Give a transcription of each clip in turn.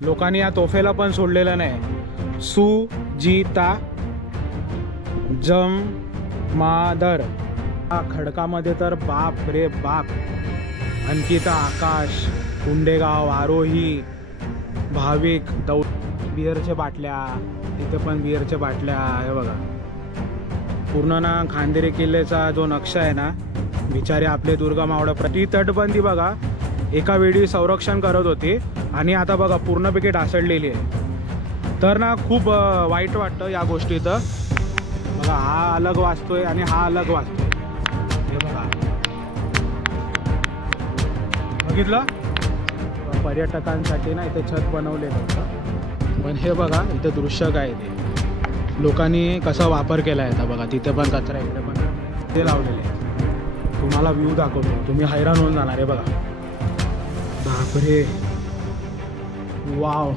लोकांनी या तोफेला पण सोडलेलं नाही. सुजिता जमादर हा खडकामध्ये तर बाप रे बाप. अंकिता आकाश कुंडेगाव आरोही भाविक दौ बिअरच्या बाटल्या. इथे पण बिअरच्या बाटल्या हे बघा. पूर्ण ना खांदेरी किल्ल्याचा जो नक्षा आहे ना बिचारे आपले दुर्गा मावडा प्रति तटबंदी बघा. एका वेळी संरक्षण करत होती आणि आता बघा पूर्णपैकी ढासळलेली आहे. तर ना खूप वाईट वाटतं या गोष्टीचं. बघा हा अलग वाचतोय आणि हा अलग वाचतोय. हे बघा. बघितलं? पर्यटकांसाठी ना इथे छत बनवलेलं होतं. पण हे बघा इथे दृश्य काय ते. लोकांनी कसा वापर केला आहे आता बघा तिथे पण कचरा इकडे पण. ते लावलेले आहे तुम्हाला व्ह्यू दाखवतो. तुम्ही हैराण होऊन जाणार आहे बघा. बापरे. वाव.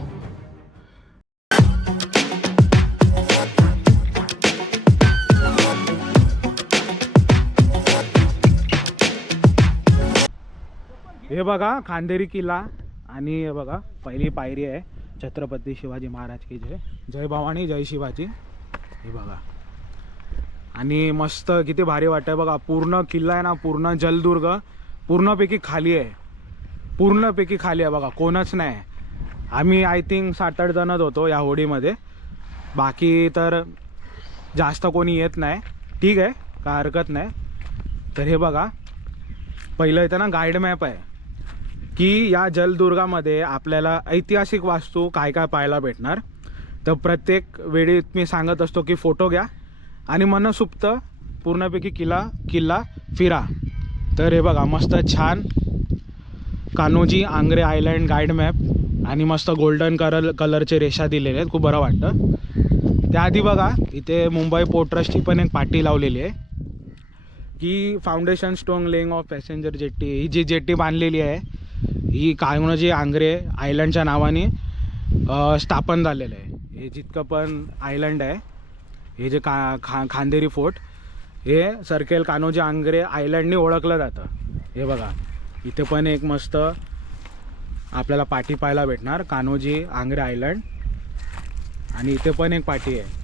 हे बघा खांदेरी किल्ला आणि हे बघा पहिली पायरी आहे. छत्रपती शिवाजी महाराज की जय. जय भवानी जय शिवाजी. हे बघा. आणि मस्त किती भारी वाटतंय बघा. पूर्ण किल्ला आहे ना पूर्ण जलदुर्ग पूर्णपैकी खाली आहे. पूर्णपैकी खाली आहे बघा कोणच नाही. आम्ही आय थिंक सात आठ जणच होतो या होडीमध्ये. बाकी तर जास्त कोणी येत नाही. ठीक आहे काय हरकत नाही. तर हे बघा पहिलं इथं ना गाईड मॅप आहे. की या जलदुर्गामध्ये आपल्याला ऐतिहासिक वास्तू काय काय पाहायला भेटणार. तर प्रत्येक वेळी मी सांगत असतो की फोटो घ्या आणि मनसुप्त पूर्णपैकी किल्ला किल्ला फिरा. तर हे बघा मस्त छान Kanhoji Angre island guide map आणि मस्त गोल्डन कलर कलरचे रेषा दिलेले आहेत. खूप बरं वाटतं. त्याआधी बघा इथे मुंबई पोर्ट ट्रस्टची पण एक पाटी लावलेली आहे. की foundation stone laying of passenger jetty ही जी जेट्टी बांधलेली आहे ही कान्होजी आंग्रे आयलंडच्या नावाने स्थापन झालेलं आहे. हे जितकं पण आयलंड आहे हे जे का खा खांदेरी फोर्ट हे सर्केल कान्होजी आंग्रे आयलंडने ओळखलं जातं. हे बघा. इथे पण एक मस्त आपल्याला पाठी पाहायला भेटणार कान्होजी आंग्रे आयलंड आणि इथे पण एक पाठी आहे.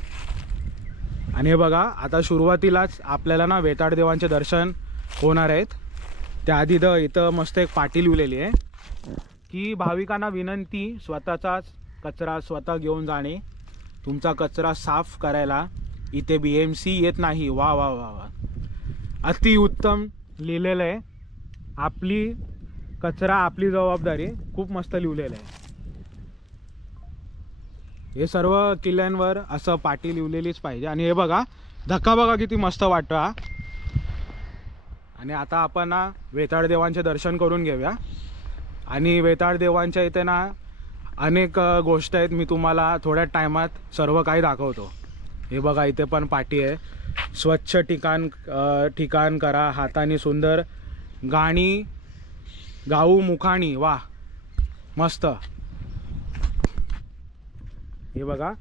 आणि हे बघा आता सुरुवातीलाच आपल्याला ना वेताळ देवांचे दर्शन होणार आहेत. त्याआधी द इथं मस्त एक पाटी लिहिलेली आहे की भाविकांना विनंती स्वतःचाच कचरा स्वतः घेऊन जाणे. तुमचा कचरा साफ करायला इथे बी एम सी येत नाही. वा वा वा वा. अतिउत्तम लिहिलेलं आहे. आपली कचरा आपली जबाबदारी खूप मस्त लिहिलेलं आहे. हे सर्व किल्ल्यांवर असं पाटी लिहिलेलीच पाहिजे. आणि हे बघा धक्का बघा किती मस्त वाटतं हा. आणि आता आपण ना वेताळ देवांचे दर्शन करून घेऊया. आणि वेताळ देवांच्या इथे ना अनेक गोष्ट आहेत. मी तुम्हाला थोड्या टायमात सर्व काही दाखवतो. हे बघा इथे पण पाटी आहे. स्वच्छ ठिकाण ठिकाण करा. हाताने सुंदर गाणी गाऊ मुखाणी वा मस्त. हे बघा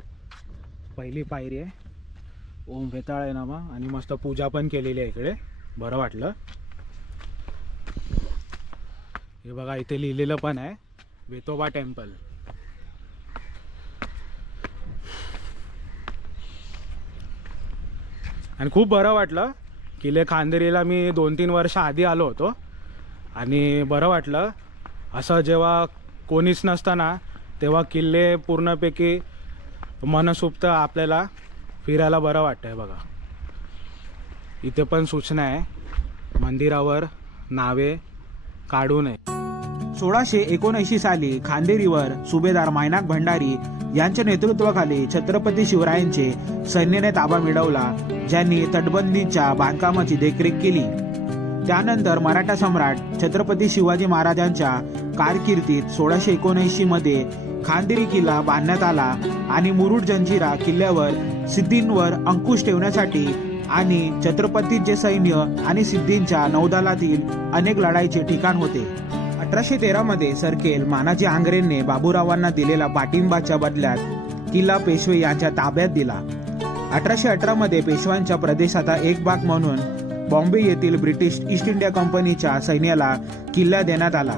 पहिली पायरी आहे. ओम भेताळ आहे नामा आणि मस्त पूजा पण केलेली आहे इकडे. बरं वाटलं. हे बघा इथे लिहिलेलं पण आहे वेतोबा टेम्पल. आणि खूप बरं वाटलं. किल्ले खांदेरीला मी दोन तीन वर्ष आधी आलो होतो. आणि बरं वाटलं. असं जेव्हा कोणीच नसताना तेव्हा किल्ले पूर्णपैकी मनसुप्त आपल्याला फिरायला बरं वाटतं आहे बघा. इथे पण सूचना आहे. मंदिरावर नावे काढू नये. सोळाशे एकोणऐंशी साली खांदेरीवर सुभेदार मायनाक भंडारी यांच्या नेतृत्वाखाली छत्रपती शिवरायांचे सैन्याने ताबा मिळवला. ज्यांनी तटबंदीच्या बांधकामाची देखरेख केली. त्यानंतर मराठा सम्राट छत्रपती शिवाजी महाराजांच्या कारकिर्दीत सोळाशे एकोणऐंशी मध्ये खांदेरी किल्ला बांधण्यात आला आणि मुरुड जंजिरा किल्ल्यावर सिद्धींवर अंकुश ठेवण्यासाठी आणि छत्रपतींचे सैन्य आणि सिद्धींच्या नौदलातील अनेक लढाईचे ठिकाण होते. अठराशे तेरा मध्ये सरकेल मानाजी आंग्रेंनी बाबूरावांना दिलेला पाठिंबाच्या बदल्यात किल्ला पेशवे यांच्या ताब्यात दिला. अठराशे अठरामध्ये पेशव्यांच्या प्रदेशाचा एक भाग म्हणून बॉम्बे येथील ब्रिटिश ईस्ट इंडिया कंपनीच्या सैन्याला किल्ला देण्यात आला.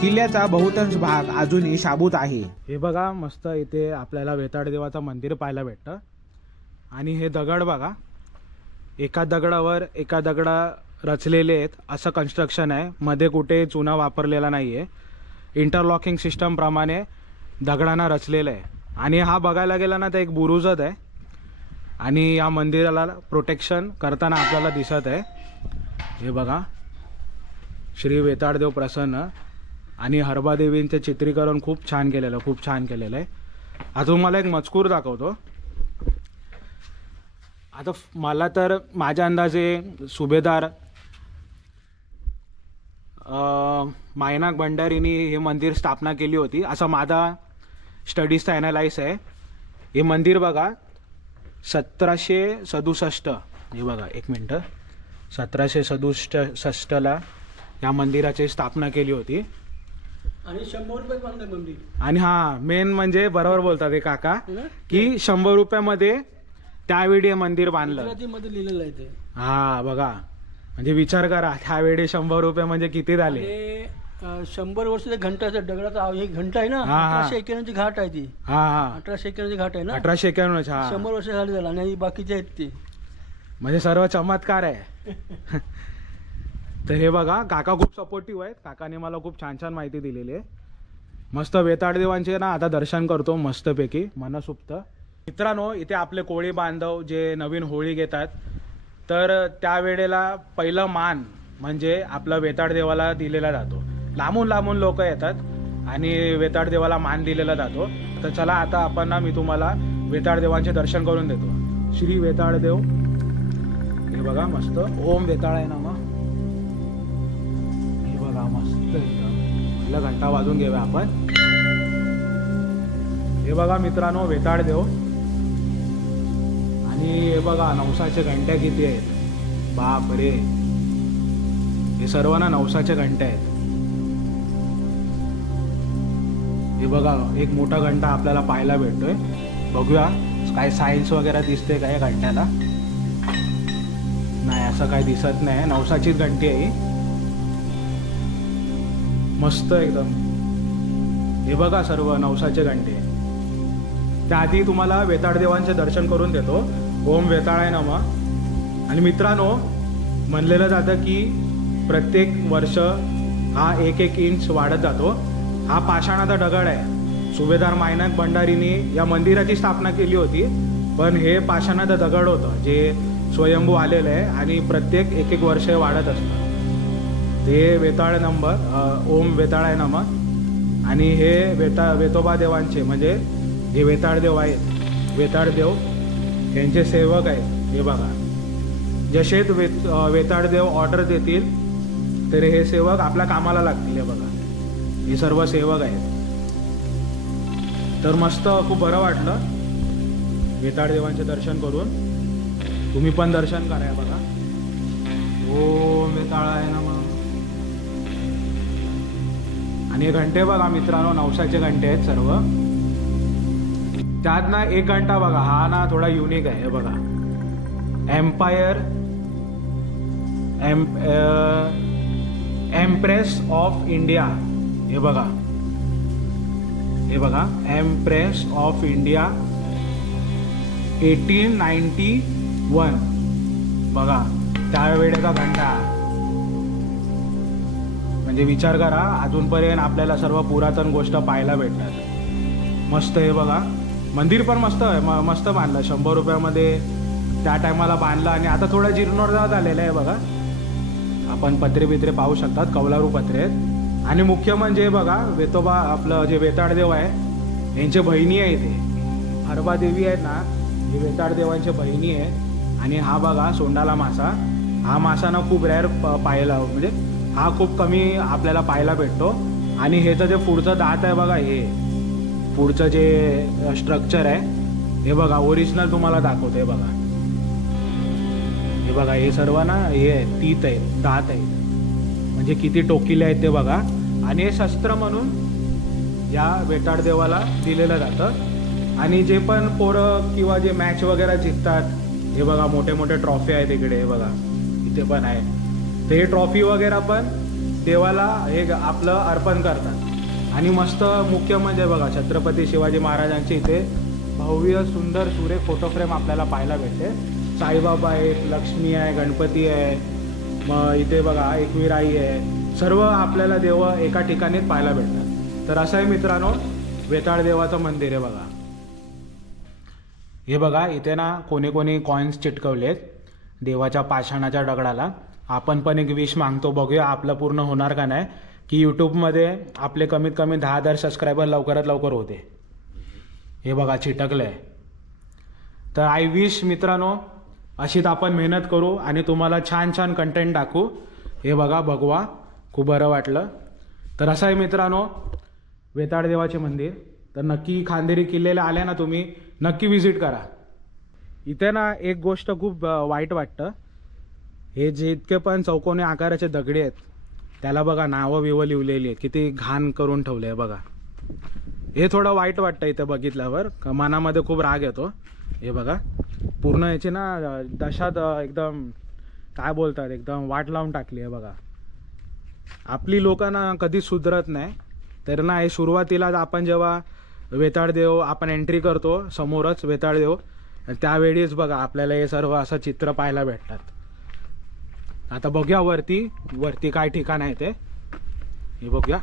किल्ल्याचा बहुतांश भाग अजूनही शाबूत आहे. हे बघा मस्त इथे आपल्याला वेताळदेवाचं मंदिर पाहायला भेटतं. आणि हे दगड बघा एका दगडावर एका दगडा रचलेले आहेत. असं कन्स्ट्रक्शन आहे. मध्ये कुठे चुना वापरलेला नाही आहे इंटरलॉकिंग सिस्टमप्रमाणे दगडांना रचलेलं आहे. आणि हा बघायला गेला ना तर एक बुरुजच आहे. आणि या मंदिराला प्रोटेक्शन करताना आपल्याला दिसत आहे. हे बघा. श्री वेताळदेव प्रसन्न आणि हरबादेवींचं चित्रीकरण खूप छान केलेलं खूप छान केलेलं आहे. आता तुम्हाला एक मजकूर दाखवतो. आता मला तर माझ्या अंदाजे सुभेदार मायनाक भंडारीनी हे मंदिर स्थापना केली होती. असा माझा स्टडीजचा ॲनालाइस आहे. हे मंदिर बघा. सतराशे सदुसष्ट. हे बघा एक मिनटं. सतराशे सदुसष्ट सष्टला या मंदिराची स्थापना केली होती. आणि शंभर रुपये बांधले मंदिर. आणि हा मेन म्हणजे बरोबर बोलतात हे काका? की शंभर रुपयामध्ये त्यावेळी हे मंदिर बांधलं. गुजरातीमध्ये लिहिलेलं आहे ते. हा बघा. म्हणजे विचार करा त्यावेळी शंभर रुपये म्हणजे किती झाले? शंभर वर्ष ते घंटाचा दगडाचा ही घंटा आहे ना हा, हा. अठराशे एक्क्याण्णवची घाट आहे ती. हा हा. अठराशे एक्क्याण्णवची घाट आहे ना? अठराशे एक्क्याण्णव हा. शंभर वर्ष झाली त्याला आणि बाकीचे आहेत ते. म्हणजे सर्व चमत्कार आहे. तर हे बघा काका खूप सपोर्टिव्ह आहेत. काकाने मला खूप छान छान माहिती दिलेली आहे. मस्त वेताळदेवांचे ना आता दर्शन करतो मस्तपैकी मनसुप्त मित्रांनो इथे आपले कोळी बांधव जे नवीन होळी घेतात तर त्यावेळेला पहिलं मान म्हणजे आपला वेताळ देवाला दिलेला जातो. लांबून लांबून लोक येतात आणि वेताळ देवाला मान दिलेला जातो. तर चला आता आपण ना मी तुम्हाला वेताळ देवांचे दर्शन करून देतो. श्री वेताळ देव. हे बघा मस्त. ओम वेताळ आहे ना मग? हे बघा मस्त एकदम पहिला घंटा वाजून घेऊया आपण. हे बघा मित्रांनो वेताळ देव. आणि हे बघा नवसाच्या घंट्या किती आहेत? बाप रे हे सर्व ना नवसाच्या घंट्या आहेत. हे बघा एक मोठा घंटा आपल्याला पाहायला भेटतोय. बघूया काय सायन्स वगैरे दिसते काय या घंट्याला? नाही असं काही दिसत नाही. नवसाचीच घंटी आहे मस्त एकदम. हे बघा सर्व नवसाचे घंटे त्याआधी तुम्हाला वेताळदेवांचे दर्शन करून देतो. ओम वेताळाय नमा. आणि मित्रांनो म्हणलेलं जातं की प्रत्येक वर्ष हा एक एक इंच वाढत जातो. हा पाषाणाचा दगड आहे. सुभेदार मायनाक भंडारीने या मंदिराची स्थापना केली होती. पण हे पाषाणाचं दगड होतं जे स्वयंभू आलेलं आहे आणि प्रत्येक एक एक वर्ष वाढत असतं. ते वेताळ नंबर ओम वेताळ आहे नमक आणि हे वेता वेतोबा देवांचे म्हणजे हे वेताळ देव आहेत. वेताळ देव यांचे सेवक आहेत. हे बघा. जसेच वेत वेताळदेव वेताळ देव ऑर्डर देतील तर हे सेवक आपल्या कामाला लागतील हे बघा. हे सर्व सेवक आहेत. तर मस्त खूप बरं वाटलं. वेताळ देवांचे दर्शन करून. तुम्ही पण दर्शन करा बघा. ओम वेताळ आहे ना मग आणि हे घंटे बघा मित्रांनो नवसाचे घंटे आहेत सर्व. त्यात ना एक घंटा बघा हा ना थोडा युनिक आहे हे बघा. Empire em empress of India हे बघा. हे बघा. Empress of India eighteen ninety one बघा. त्यावेळेचा घंटा. म्हणजे विचार करा अजूनपर्यंत आपल्याला सर्व पुरातन गोष्ट पाहायला भेटतात. मस्त हे बघा. मंदिर पण मस्त आहे. म मस्त बांधलं. शंभर रुपयामध्ये त्या टायमाला बांधलं आणि आता थोडं जीर्णोद्धार झालेलं आहे बघा. आपण पत्रे बित्रे पाहू शकतात. कौलारू पत्रे आहेत. आणि मुख्य म्हणजे बघा वेतोबा आपलं जे वेताळदेव आहे यांच्या बहिणी आहे इथे हरबा देवी आहेत ना ही वेताळदेवांच्या बहिणी आहेत आणि हा बघा सोंडाला मासा. हा मासा ना खूप रेअर पाहायला हो. म्हणजे हा खूप कमी आपल्याला पाहायला भेटतो. आणि ह्याचं जे पुढचं दात आहे बघा हे. पुढचं जे स्ट्रक्चर आहे हे बघा ओरिजिनल तुम्हाला दाखवतो हे बघा. हे बघा हे सर्व ना हे आहे, तीत आहे दात आहे. म्हणजे किती टोकिले आहेत ते बघा. आणि हे शस्त्र म्हणून या वेटाड देवाला दिलेलं जातं. आणि जे पण पोरं किंवा जे मॅच वगैरे जिंकतात हे बघा मोठे मोठे ट्रॉफी आहेत इकडे हे बघा. इथे पण आहे. तर हे ट्रॉफी वगैरे पण देवाला हे आपलं अर्पण करतात. आणि मस्त मुख्य म्हणजे बघा छत्रपती शिवाजी महाराजांचे इथे भव्य सुंदर सुरे फोटो फ्रेम आपल्याला पाहायला भेटते. साईबाबा आहेत लक्ष्मी आहे गणपती आहे मग इथे बघा एकविराई आहे. सर्व आपल्याला देव एका ठिकाणीच पाहायला भेटतात. तर असं आहे मित्रांनो वेताळ देवाचं मंदिर आहे बघा. हे बघा इथे ना कोणी कोणी कॉईन्स चिटकवलेत देवाच्या पाषाणाच्या दगडाला. आपण पण एक विश मागतो बघूया आपलं पूर्ण होणार का नाही. की यूट्यूबमध्ये आपले कमीत कमी दहा हजार सबस्क्रायबर लवकरात लवकर होते. हे बघा चिटकलं आहे तर आय विश मित्रांनो अशीच आपण मेहनत करू आणि तुम्हाला छान छान कंटेंट टाकू. हे बघा बघवा. खूप बरं वाटलं. तर असं आहे मित्रांनो वेताळ देवाचे मंदिर. तर नक्की खांदेरी किल्ल्याला आले ना तुम्ही नक्की विजिट करा. इथे ना एक गोष्ट खूप वाईट वाटतं. हे जे इतके पण चौकोनी आकाराचे दगडे आहेत त्याला बघा नावं विवं लिवलेली आहेत. किती घाण करून ठेवले आहे बघा. हे थोडं वाईट वाटतं इथं बघितल्यावर. मनामध्ये खूप राग येतो. हे बघा. पूर्ण याची ना दशात एकदम काय बोलतात एकदम वाट लावून टाकली आहे बघा. आपली लोकांना कधीच सुधरत नाही. तर ना हे सुरुवातीलाच आपण जेव्हा वेताळ देव आपण एंट्री करतो समोरच वेताळ देव त्यावेळीच बघा आपल्याला हे सर्व असं चित्र पाहायला भेटतात. आता बघूया वरती वरती काय ठिकाण आहे ते. हे बघूया.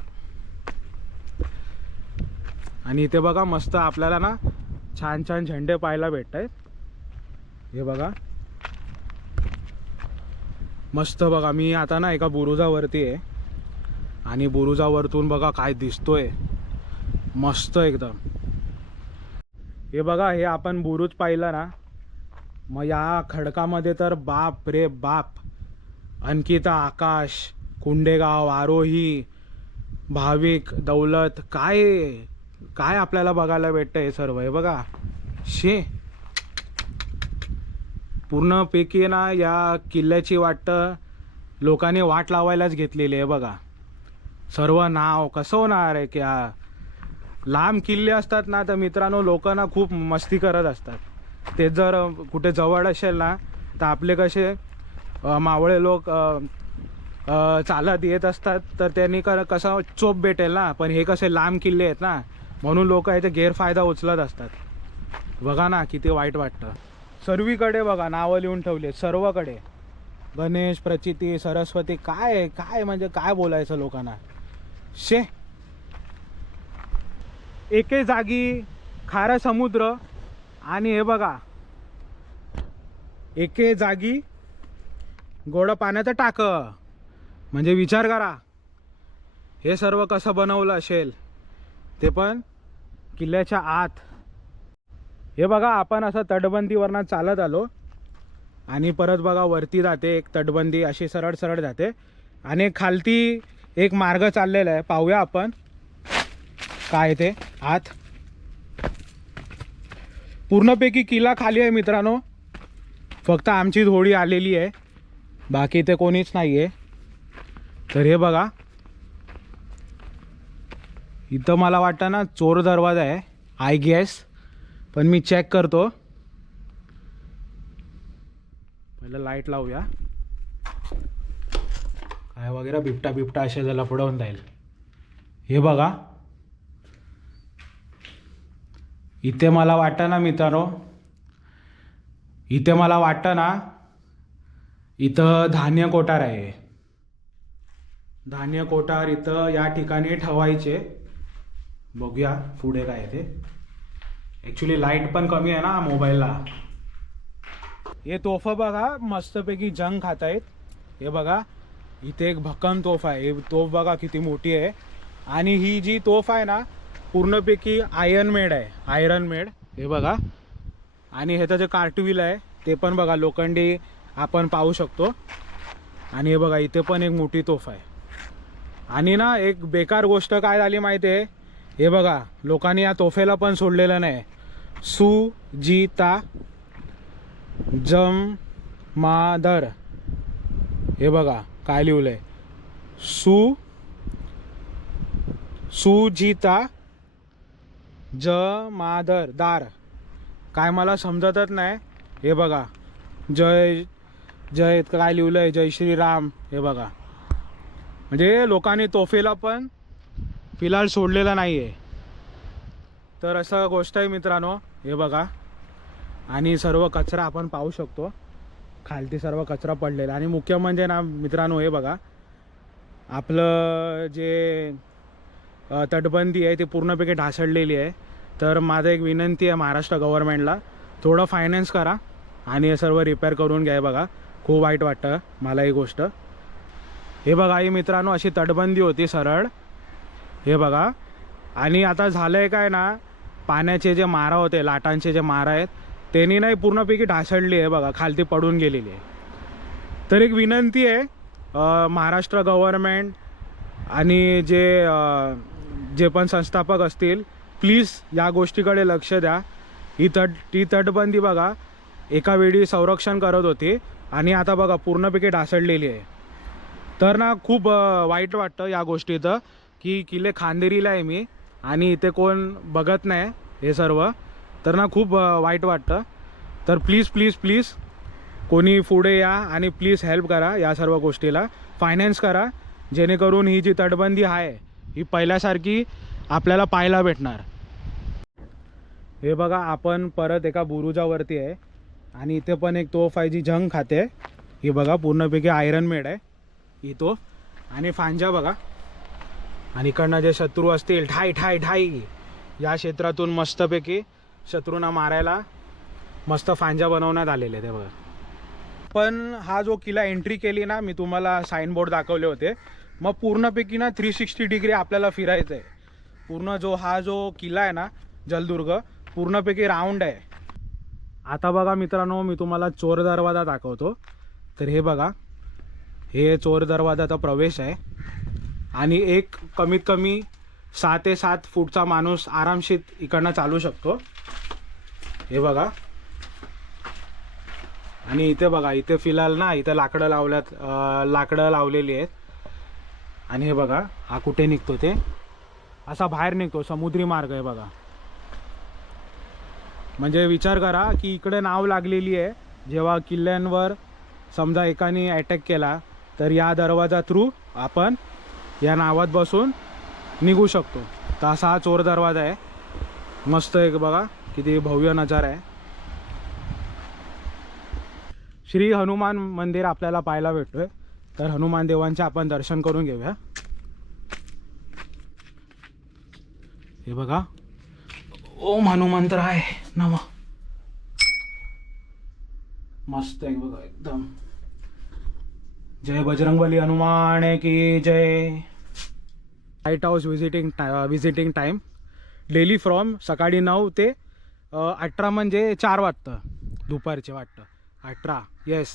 आणि इथे बघा मस्त आपल्याला ना छान छान झेंडे पाहायला भेटत आहेत. हे बघा. मस्त बघा मी आता ना एका बुरुजावरती आहे. आणि बुरुजावरतून बघा काय दिसतोय. मस्त एकदम. हे बघा हे आपण बुरुज पाहिलं ना मग या खडकामध्ये तर बाप रे बाप. अंकिता आकाश कुंडेगाव आरोही भाविक दौलत काय? काय आपल्याला बघायला भेटतं हे सर्व? हे बघा. शे. पूर्णपैकी ना या किल्ल्याची वाटतं लोकांनी वाट लावायलाच घेतलेली आहे बघा. सर्व नाव कसं होणार आहे की हा? लांब किल्ले असतात ना तर मित्रांनो लोक ना खूप मस्ती करत असतात. ते जर कुठे जवळ असेल ना तर आपले कसे मावळे लोक चालत येत असतात तर त्यांनी क कसं चोप भेटेल ना? पण हे कसे लांब किल्ले आहेत ना म्हणून लोक याचा गैरफायदा उचलत असतात. बघा ना किती वाईट वाटतं. सर्वीकडे बघा नावं लिहून ठेवले सर्वकडे. गणेश प्रचिती सरस्वती काय काय म्हणजे काय बोलायचं लोकांना? शे. एके जागी खारा समुद्र आणि हे बघा. एके जागी गोड पाण्याचं टाक. म्हणजे विचार करा. हे सर्व कसं बनवलं असेल? ते पण किल्ल्याच्या आत. हे बघा आपण असं तटबंदीवरनं चालत आलो. आणि परत बघा वरती जाते एक तटबंदी अशी सरळ सरळ जाते. आणि खालती एक मार्ग चाललेला आहे. पाहूया आपण काय ते आत. पूर्णपैकी किल्ला खाली आहे मित्रांनो. फक्त आमची होळी आलेली आहे. बाकी ते कोणीच नाही आहे तर हे बघा इथं मला वाटतं ना चोर दरवाजा आहे. आय गेस पण मी चेक करतो. पहिलं लाइट लावूया. काय वगैरे बिबटा बिबटा असे जरा पुढवून जाईल. हे बघा. इथे मला वाटतं ना मित्रांनो. इथे मला वाटतं ना इथं धान्य कोठार आहे. धान्य कोठार इथं या ठिकाणी ठेवायचे. बघूया पुढे काय ते. ॲक्च्युली लाइट पण कमी आहे ना मोबाईलला हे तोफ बघा मस्तपैकी जंग खात आहेत हे बघा इथे एक भक्कम तोफ आहे. हे तोफ बघा किती मोठी आहे. आणि ही जी तोफ आहे ना पूर्णपैकी आयर्न मेड आहे. आयरन मेड हे बघा. आणि ह्याचं जे कार्टविल आहे ते पण बघा लोखंडी आपण पाहू शकतो. आणि हे बघा इथे पण एक मोठी तोफ आहे. आणि ना एक बेकार गोष्ट काय झाली माहिती आहे हे बघा लोकांनी या तोफेला पण सोडलेलं नाही. सुजिता जमादर मादर हे बघा काय लिहिलंय? सु सुजिता ज दार काय मला समजतच नाही? हे बघा जय जय काय लिहिलंय? जय श्रीराम. हे बघा. म्हणजे लोकांनी तोफेला पण फिलहाल सोडलेला नाही आहे तर असं गोष्ट आहे मित्रांनो हे बघा. आणि सर्व कचरा आपण पाहू शकतो. खालती सर्व कचरा पडलेला. आणि मुख्य म्हणजे ना मित्रांनो हे बघा. आपलं जे तटबंदी आहे ती पूर्णपैकी ढासळलेली आहे. तर माझं एक विनंती आहे महाराष्ट्र गव्हर्नमेंटला थोडं फायनान्स करा आणि हे सर्व रिपेअर करून घ्या बघा. खूप वाईट वाटतं मला ही गोष्ट. हे बघा ही मित्रांनो अशी तटबंदी होती सरळ. हे बघा. आणि आता झालं आहे काय ना पाण्याचे जे मारा होते लाटांचे जे मारा आहेत त्यांनी नाही पूर्णपैकी ढासळली आहे बघा खालती पडून गेलेली आहे. तर एक विनंती आहे महाराष्ट्र गव्हर्नमेंट आणि जे जे पण संस्थापक असतील प्लीज या गोष्टीकडे लक्ष द्या. ही तट ती तटबंदी बघा एका वेळी संरक्षण करत होती आणि आता बघा पूर्णपैकी ढासळलेली आहे. तर ना खूप वाईट वाटतं या गोष्टीचं. की किल्ले खांदेरीला आहे मी आणि इथे कोण बघत नाही हे सर्व. तर ना खूप वाईट वाटतं. तर प्लीज प्लीज प्लीज कोणी पुढे या आणि प्लीज हेल्प करा या सर्व गोष्टीला. फायनान्स करा. जेणेकरून ही जी तटबंदी आहे ही पहिल्यासारखी आपल्याला पाहायला भेटणार. हे बघा आपण परत एका बुरुजावरती आहे आणि इथे पण एक तोफ आहे जी जंग खाते. हे बघा पूर्णपैकी आयरन मेड आहे. ही तोफ आणि फांजा बघा. आणि इकडनं जे शत्रू असतील ठाई ठाई ठाई या क्षेत्रातून मस्तपैकी शत्रूंना मारायला मस्त फांजा बनवण्यात आलेले ते बघा. पण हा जो किल्ला एंट्री केली ना मी तुम्हाला साईन बोर्ड दाखवले होते. मग पूर्णपैकी ना थ्री सिक्स्टी डिग्री आपल्याला फिरायचं आहे पूर्ण जो हा जो किल्ला आहे ना जलदुर्ग पूर्णपैकी राऊंड आहे. आता बघा मित्रांनो मी तुम्हाला चोर दरवाजा दाखवतो. तर हे बघा हे चोर दरवाजाचा प्रवेश आहे. आणि एक कमीत कमी सहा ते सात फूटचा माणूस आरामशीत इकडनं चालू शकतो. हे बघा. आणि इथे बघा इथे फिलहाल ना इथे लाकडं लावल्यात लाकडं लावलेली आहेत. आणि हे बघा हा कुठे निघतो ते? असा बाहेर निघतो समुद्री मार्ग आहे बघा. म्हणजे विचार करा की इकडे नाव लागलेली आहे. जेव्हा किल्ल्यांवर समजा एकाने अटॅक केला तर या दरवाजा थ्रू आपण या नावात बसून निघू शकतो. तर असा हा चोर दरवाजा आहे. मस्त एक बघा किती भव्य नजारा आहे. श्री हनुमान मंदिर आपल्याला पाहायला भेटतोय. तर हनुमान देवांचे आपण दर्शन करून घेऊया. हे बघा. ओम हनुमंतराय नम. मस्त आहे बघा एकदम. जय बजरंगबली हनुमान की जय। Lighthouse visiting visiting time daily from सकाळी नऊ ते uh, अठरा म्हणजे चार वाजतं दुपारचे वाटतं. अठरा येस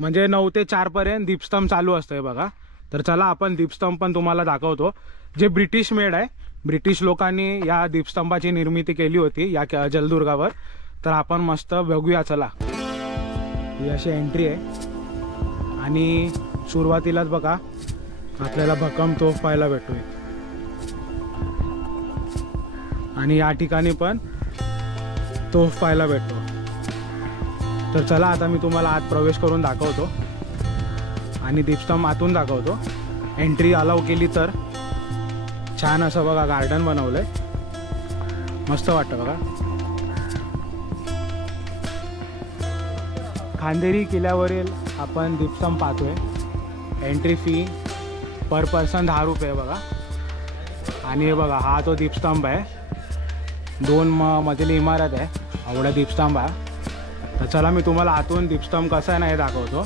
म्हणजे नऊ ते चारपर्यंत दीपस्तंभ चालू असतं आहे बघा. तर चला आपण दीपस्तंभ पण तुम्हाला दाखवतो. जे ब्रिटिश मेड आहे ब्रिटिश लोकांनी या दीपस्तंभाची निर्मिती केली होती या जलदुर्गावर. तर आपण मस्त बघूया चला. ही अशी एंट्री आहे. आणि सुरुवातीलाच बघा आपल्याला भक्कम तोफ पाहायला भेटतोय. आणि या ठिकाणी पण तोफ पाहायला भेटतो. तर चला आता मी तुम्हाला आत प्रवेश करून दाखवतो. आणि दीपस्तंभ आतून दाखवतो. एंट्री अलाव केली तर छान असं बघा गार्डन बनवलंय. मस्त वाटतं बघा. खांदेरी किल्ल्यावरील आपण दीपस्तंभ पाहतोय. एंट्री फी पर पर्सन दहा रुपये बघा. आणि हे बघा हा तो दीपस्तंभ आहे. दोन म मजली इमारत आहे. एवढा दीपस्तंभ आहे. तर चला मी तुम्हाला आतून दीपस्तंभ कसा आहे ना हे दाखवतो.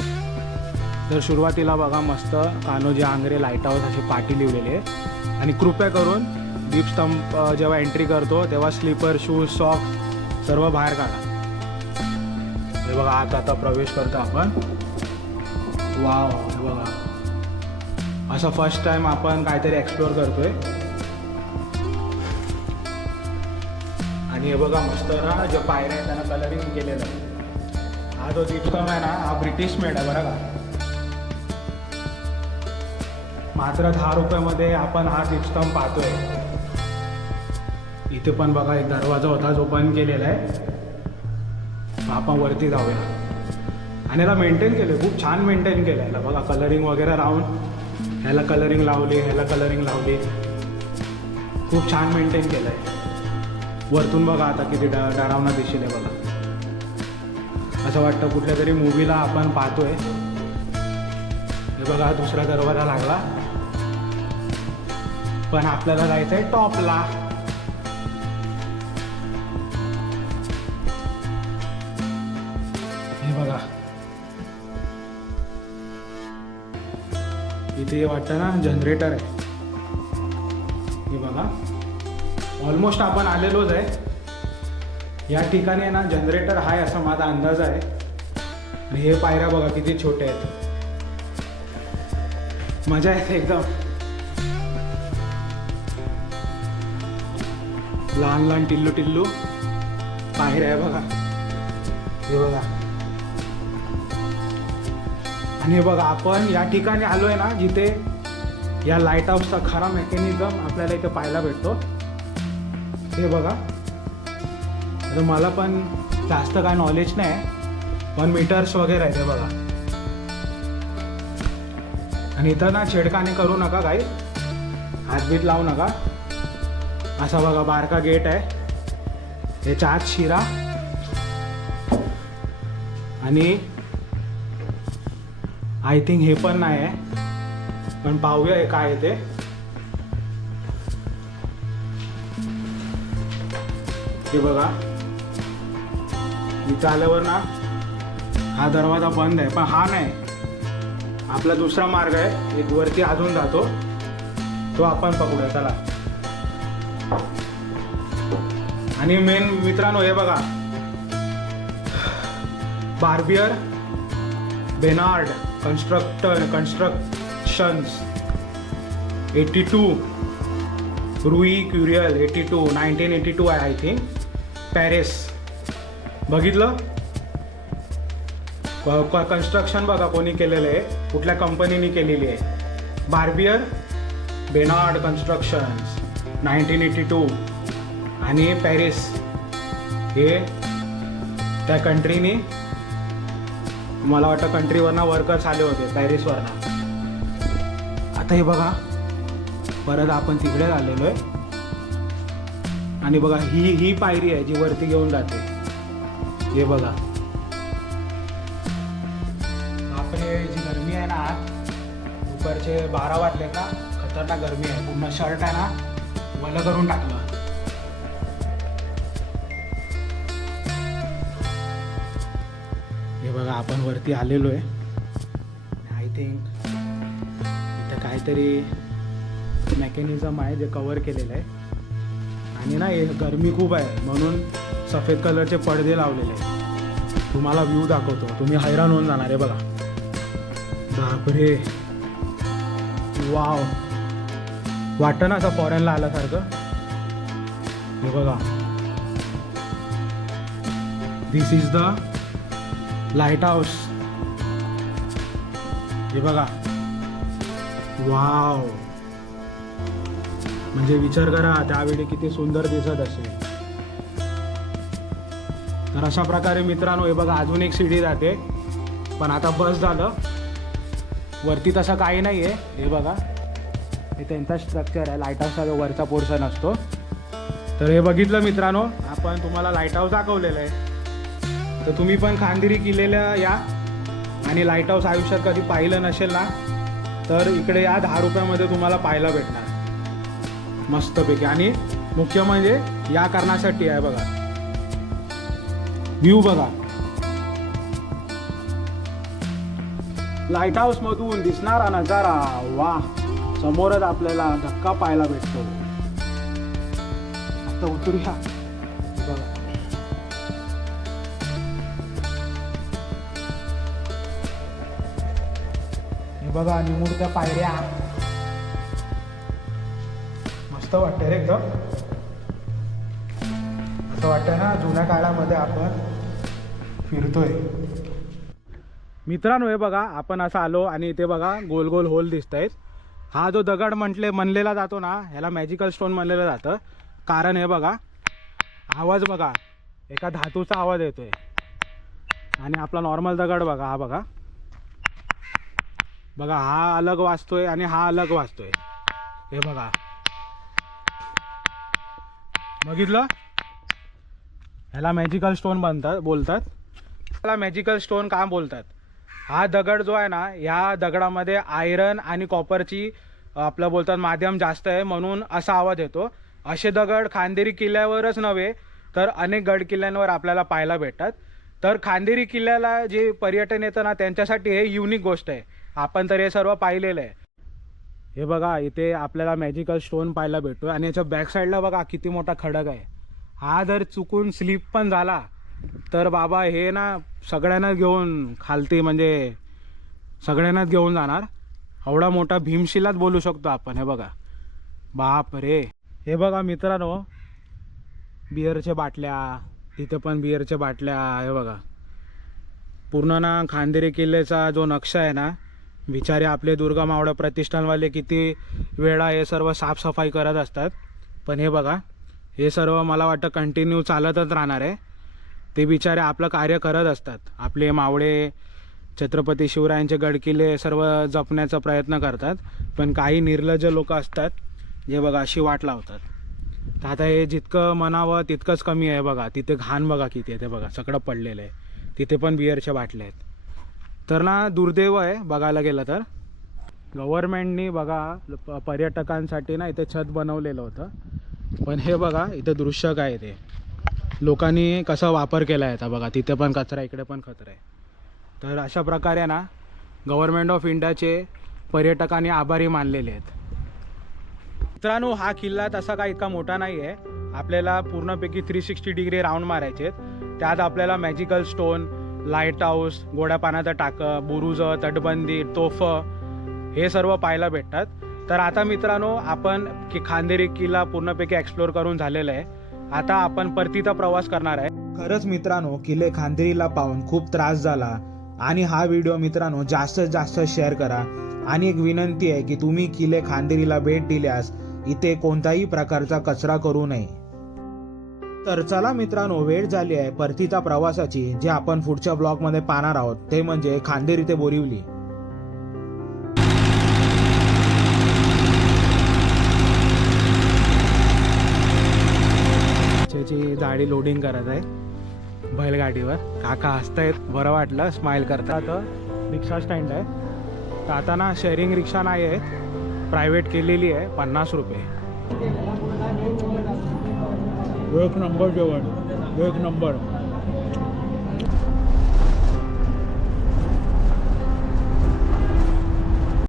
तर सुरुवातीला बघा मस्त कान्होजी आंग्रे लाइट हाऊस अशी पाटी लिहिलेली आहे. आणि कृपया करून दीपस्तंभ जेव्हा एंट्री करतो तेव्हा स्लीपर शूज सॉक्स सर्व बाहेर काढा. हे बघा आत आता प्रवेश करतो आपण. वाव हे बघा. असं फर्स्ट टाइम आपण काहीतरी एक्सप्लोअर करतोय. आणि हे बघा मस्त ना जे पायऱ्या आहेत त्यांना कलरिंग केलेलं हा जो दीपस्तंभ आहे ना हा ब्रिटिश मेड आहे बरं का? मात्र दहा रुपयामध्ये आपण हा दीपस्तंभ पाहतोय. इथे पण बघा एक दरवाजा होता जो बंद केलेला आहे. आपण वरती जाऊया. आणि याला मेंटेन केलं खूप छान मेंटेन केलं याला बघा कलरिंग वगैरे राहून. ह्याला कलरिंग लावली ह्याला कलरिंग लावली. खूप छान मेंटेन केलं आहे वरतून बघा आता किती ड डरावना दिसेल आहे बघा. असं वाटतं कुठल्या तरी मूवीला आपण पाहतोय. हे बघा दुसरा दरवाजा लागला. पण आपल्याला जायचं आहे टॉपला इथे वाटतं ना जनरेटर आहे. हे बघा. ऑलमोस्ट आपण आलेलोच आहे. या ठिकाणी आहे ना जनरेटर आहे असा माझा अंदाज आहे. आणि हे पायऱ्या बघा किती छोटे आहेत. मजा येते एकदम. लहान लहान टिल्लू टिल्लू पायऱ्या आहे बघा. हे बघा. आणि हे बघा आपण या ठिकाणी आलो आहे ना जिथे या लाइट हाऊसचा खरा मेकॅनिझम आपल्याला इथे पाहायला भेटतो. हे बघा. तर मला पण जास्त काय नॉलेज नाही. पण मीटर्स वगैरे आहेत ते बघा. आणि इथं ना छेडखाने करू नका काही. हातबीत लावू नका. असा बघा बारका गेट आहे. याच्या आत शिरा. आणि आय थिंक हे पण नाही आहे. पण पाहूया हे काय आहे ते. हे बघा. इथं आल्यावर ना हा दरवाजा बंद आहे पण हा नाही. आपला दुसरा मार्ग आहे. एक वरती अजून जातो. तो आपण पकडूया चला. आणि मेन मित्रांनो हे बघा. Barbier Benard. Construct constructions eighty two rue Curial eighty two nineteen eighty two आहे आय थिंक पॅरिस बघितलं कन्स्ट्रक्शन बघा कोणी केलेलं आहे. कुठल्या कंपनीने केलेली आहे. Barbier Benard constructions nineteen eighty two आणि पॅरिस हे त्या कंट्रीने मला वाटतं कंट्रीवरनं वर्कर्स आले होते पॅरिसवरनं आता हे बघा परत आपण तिकडे आलेलो आहे. आणि बघा ही ही पायरी आहे जी वरती घेऊन जाते. हे बघा. आपले जी गरमी आहे ना दुपारचे बारा वाटले का? खतरनाक गरमी आहे. पूर्ण शर्ट आहे ना वलं करून टाकलं. बघा आपण वरती आलेलो आहे. आय थिंक इथं काहीतरी मेकॅनिझम आहे जे कवर केलेलं आहे. आणि ना हे गरमी खूप आहे म्हणून सफेद कलरचे पडदे लावलेले आहेत. तुम्हाला व्ह्यू दाखवतो. तुम्ही हैराण होऊन जाणार आहे बघा. बापरे. वाव वाटतं ना असं फॉरेनला आल्यासारखं? हे बघा. This is the lighthouse हे बघा. वाव म्हणजे विचार करा त्यावेळी किती सुंदर दिसत असेल. तर अशा प्रकारे मित्रांनो हे बघा अजून एक सीडी जाते. पण आता बस झालं. वरती तसं काही नाही आहे हे बघा. हे त्यांचा स्ट्रक्चर आहे. लाइट हाऊसचा जो वरचा पोर्शन असतो. तर हे बघितलं मित्रांनो आपण तुम्हाला लाइट हाऊस दाखवलेलं आहे. तर तुम्ही पण खांदिरी किल्ल्याला या. आणि लाइट हाऊस आयुष्यात कधी पाहिलं नसेल ना तर इकडे या दहा रुपयामध्ये तुम्हाला पाहायला भेटणार. मस्तपैकी. आणि मुख्य म्हणजे या कारणासाठी आहे बघा. व्ह्यू बघा. लाइट हाऊस मधून दिसणारा नजारा वा समोरच आपल्याला धक्का पाहायला भेटतो. आता उतरूया. बघा निमुडत्या पायऱ्या. मस्त वाटतं रे एकदम. असं वाटतं ना जुन्या काळामध्ये आपण फिरतोय. मित्रांनो हे बघा आपण असं आलो आणि इथे बघा गोल गोल होल दिसत आहेत हा जो दगड म्हटले म्हणलेला जातो ना ह्याला मॅजिकल स्टोन म्हणलेलं जातं. कारण हे बघा आवाज बघा एका धातूचा आवाज येतोय. आणि आपला नॉर्मल दगड बघा हा बघा. बघा हा अलग वाचतोय आणि हा अलग वाचतोय हे बघा. बघितलं? ह्याला मॅजिकल स्टोन बनतात बोलतात. त्याला मॅजिकल स्टोन का बोलतात? हा दगड जो आहे ना ह्या दगडामध्ये आयरन आणि कॉपरची आपलं बोलतात माध्यम जास्त आहे म्हणून असा आवाज येतो. असे दगड खांदेरी किल्ल्यावरच नव्हे तर अनेक गड किल्ल्यांवर आपल्याला पाहायला भेटतात. तर खांदेरी किल्ल्याला जे पर्यटन येतं ना त्यांच्यासाठी हे युनिक गोष्ट आहे. आपण तर हे सर्व पाहिलेलं आहे. हे बघा इथे आपल्याला मॅजिकल स्टोन पाहायला भेटतो आणि याच्या बॅक साईडला बघा किती मोठा खडक आहे. हा जर चुकून स्लिप पण झाला तर बाबा हे ना सगळ्यांनाच घेऊन खालती म्हणजे सगळ्यांनाच घेऊन जाणार. एवढा मोठा भीमशिलाच बोलू शकतो आपण हे बघा. बाप रे. हे बघा मित्रांनो बिअरच्या बाटल्या तिथे पण बिअरच्या बाटल्या हे बघा. पूर्ण ना खांदेरी किल्ल्याचा जो नक्षा आहे ना बिचारे आपले दुर्गा मावळा प्रतिष्ठानवाले किती वेळा हे सर्व साफसफाई करत असतात. पण हे बघा हे सर्व मला वाटतं कंटिन्यू चालतच राहणार आहे. ते बिचारे आपलं कार्य करत असतात. आपले मावळे छत्रपती शिवरायांचे गडकिल्ले सर्व जपण्याचा प्रयत्न करतात. पण काही निर्लज्ज लोक असतात जे बघा अशी वाट लावतात. तर आता हे जितकं म्हणावं तितकंच कमी आहे बघा. तिथे घाण बघा किती आहे ते बघा. सगळं पडलेलं आहे. तिथे पण बिअरच्या बाटल्या आहेत. तर ना दुर्दैव आहे बघायला गेलं तर. गव्हर्मेंटनी बघा प- पर्यटकांसाठी ना इथे छत बनवलेलं होतं. पण हे बघा इथे दृश्य काय ते. लोकांनी कसा वापर केला आहे आता बघा तिथे पण कचरा इकडे पण कचरा आहे. तर अशा प्रकारे ना गव्हर्मेंट ऑफ इंडियाचे पर्यटकांनी आभारी मानलेले आहेत. मित्रांनो हा किल्ला तसा काही इतका मोठा नाही आहे आपल्याला पूर्णपैकी थ्री सिक्स्टी डिग्री राऊंड मारायचे आहेत. त्यात आपल्याला मॅजिकल स्टोन लाइट हाऊस गोड्या पाण्याचं टाकं बुरुज तटबंदी तोफ हे सर्व पाहायला भेटतात. तर आता मित्रांनो आपण की खांदेरी किल्ला पूर्णपैकी एक्सप्लोर करून झालेलं आहे. आता आपण परतीचा प्रवास करणार आहे. खरंच मित्रांनो किल्ले खांदेरीला पाहून खूप त्रास झाला. आणि हा व्हिडिओ मित्रांनो जास्तीत जास्त शेअर करा. आणि एक विनंती आहे की तुम्ही किल्ले खांदेरीला भेट दिल्यास इथे कोणताही प्रकारचा कचरा करू नये. तर चला मित्रांनो वेळ झाली आहे परतीचा प्रवासाची जे आपण पुढच्या ब्लॉगमध्ये पाहणार आहोत. ते म्हणजे खांदेरी ते बोरिवली. गाडी लोडिंग करत आहे. बैलगाडीवर. काका हसतायत बरं वाटलं स्माईल करतात. रिक्षा स्टँड आहे. तर आता ना शेअरिंग रिक्षा नाही आहे प्रायव्हेट केलेली आहे पन्नास रुपये. एक नंबर जेवण एक नंबर